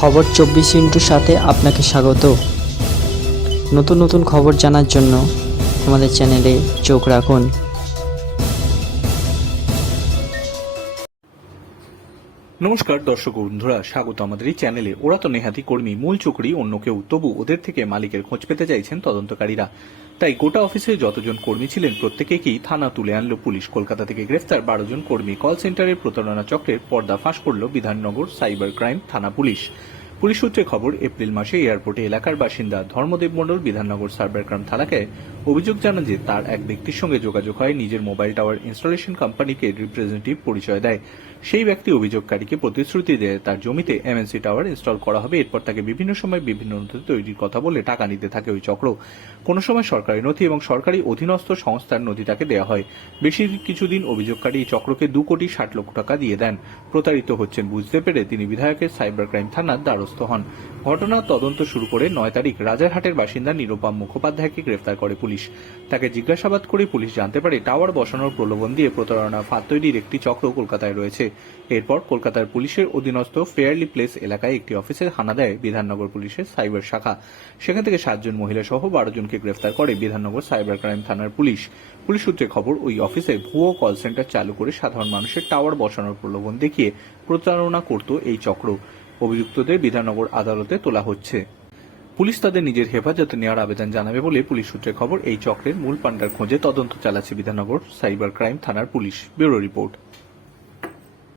খবর চব্বিশ ইন্টুর সাথে আপনাকে স্বাগত। নতুন নতুন খবর জানার জন্য আমাদের চ্যানেলে চোখ রাখুন। নমস্কার দর্শক বন্ধুরা, স্বাগত আমাদের এই চ্যানেলে। ওরা তো নেহাতি কর্মী, মূল চুকরি, অন্য কেউ, তবু ওদের থেকে মালিকের খোঁজ পেতে চাইছেন তদন্তকারীরা। তাই গোটা অফিসে যতজন কর্মী ছিলেন প্রত্যেকেই থানা তুলে আনলো পুলিশ। কলকাতা থেকে গ্রেফতার বারো জন কর্মী। কল সেন্টারের প্রতারণা চক্রের পর্দা ফাঁস করল বিধাননগর সাইবার ক্রাইম থানা পুলিশ। পুলিশ সূত্রে খবর, এপ্রিল মাসে এয়ারপোর্টে এলাকার বাসিন্দা ধর্মদেব মণ্ডল বিধাননগর সাইবার ক্রাইম থানাকে অভিযোগ জানান যে তার এক ব্যক্তির সঙ্গে যোগাযোগ হয়, নিজের মোবাইল টাওয়ার ইনস্টলেশন কোম্পানিকে রিপ্রেজেন্টেটিভ পরিচয় দেয়। সেই ব্যক্তি অভিযোগকারীকে প্রতিশ্রুতি দেয়, তার জমিতে এমএনসি টাওয়ার ইনস্টল করা হবে, এরপর তাকে বিভিন্ন সময় বিভিন্ন নথি তৈরির কথা বলে টাকা নিতে থাকে ওই চক্র। কোনো সময় সরকারি নথি এবং সরকারি অধীনস্থ সংস্থার নথি তাকে দেওয়া হয়। বেশি কিছুদিন অভিযোগকারী চক্রকে দু কোটি ষাট লক্ষ টাকা দিয়ে দেন। প্রতারিত হচ্ছেন বুঝতে পেরে তিনি বিধায়কের সাইবার ক্রাইম থানার দ্বারস্থ হন। ঘটনার তদন্ত শুরু করে নয় তারিখ রাজারহাটের বাসিন্দা নিরুপম মুখোপাধ্যায়কে গ্রেফতার করে পুলিশ। তাকে জিজ্ঞাসাবাদ করে পুলিশ জানতে পারে টাওয়ার বসানোর প্রলোভন দিয়ে প্রতারণা ফাঁদ তৈরির একটি চক্র কলকাতায় রয়েছে। এরপর কলকাতার পুলিশের অধীনস্থ ফেয়ারলি প্লেস এলাকায় একটি অফিসে হানা দেয় বিধাননগর পুলিশের সাইবার শাখা। সেখান থেকে সাতজন মহিলা সহ বারো জনকে গ্রেফতার করে বিধাননগর সাইবার ক্রাইম থানার পুলিশ। পুলিশ সূত্রে খবর, ওই অফিসে ভুয়ো কল সেন্টার চালু করে সাধারণ মানুষের টাওয়ার বসানোর প্রলোভন দেখিয়ে প্রতারণা করত এই চক্র। অভিযুক্তদের বিধাননগর আদালতে তোলা হচ্ছে। পুলিশ তাদের নিজের হেফাজতে নেওয়ার আবেদন জানাবে বলে পুলিশ সূত্রে খবর, এই চক্রের মূল পান্ডার খোঁজে তদন্ত চালাচ্ছে বিধাননগর সাইবার ক্রাইম থানার পুলিশ। Bureau report.